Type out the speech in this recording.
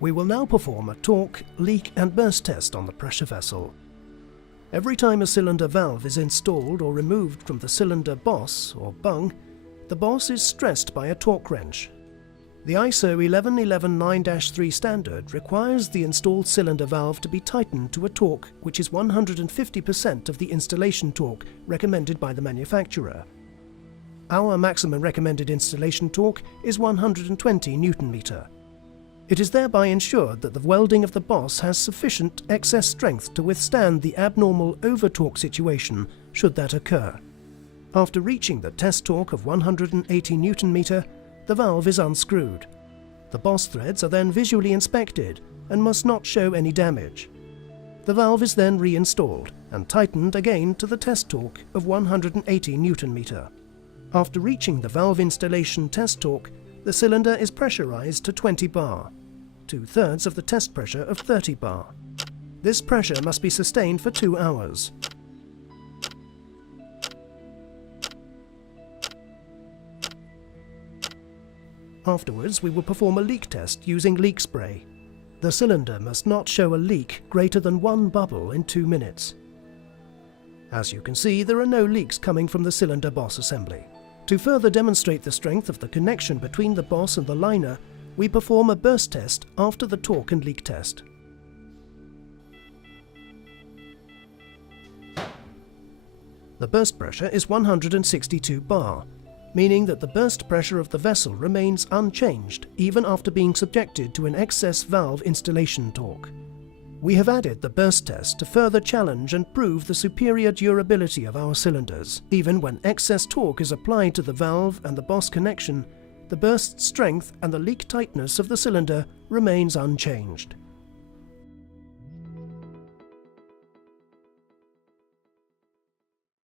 We will now perform a torque, leak and burst test on the pressure vessel. Every time a cylinder valve is installed or removed from the cylinder boss or bung, the boss is stressed by a torque wrench. The ISO 11119-3 standard requires the installed cylinder valve to be tightened to a torque which is 150% of the installation torque recommended by the manufacturer. Our maximum recommended installation torque is 120 Nm. It is thereby ensured that the welding of the boss has sufficient excess strength to withstand the abnormal over-torque situation should that occur. After reaching the test torque of 180 Nm, the valve is unscrewed. The boss threads are then visually inspected and must not show any damage. The valve is then reinstalled and tightened again to the test torque of 180 Nm. After reaching the valve installation test torque, the cylinder is pressurized to 20 bar, 2/3 of the test pressure of 30 bar. This pressure must be sustained for 2 hours. Afterwards, we will perform a leak test using leak spray. The cylinder must not show a leak greater than 1 bubble in 2 minutes. As you can see, there are no leaks coming from the cylinder boss assembly. To further demonstrate the strength of the connection between the boss and the liner, we perform a burst test after the torque and leak test. The burst pressure is 162 bar, meaning that the burst pressure of the vessel remains unchanged even after being subjected to an excess valve installation torque. We have added the burst test to further challenge and prove the superior durability of our cylinders. Even when excess torque is applied to the valve and the boss connection, the burst strength and the leak tightness of the cylinder remains unchanged.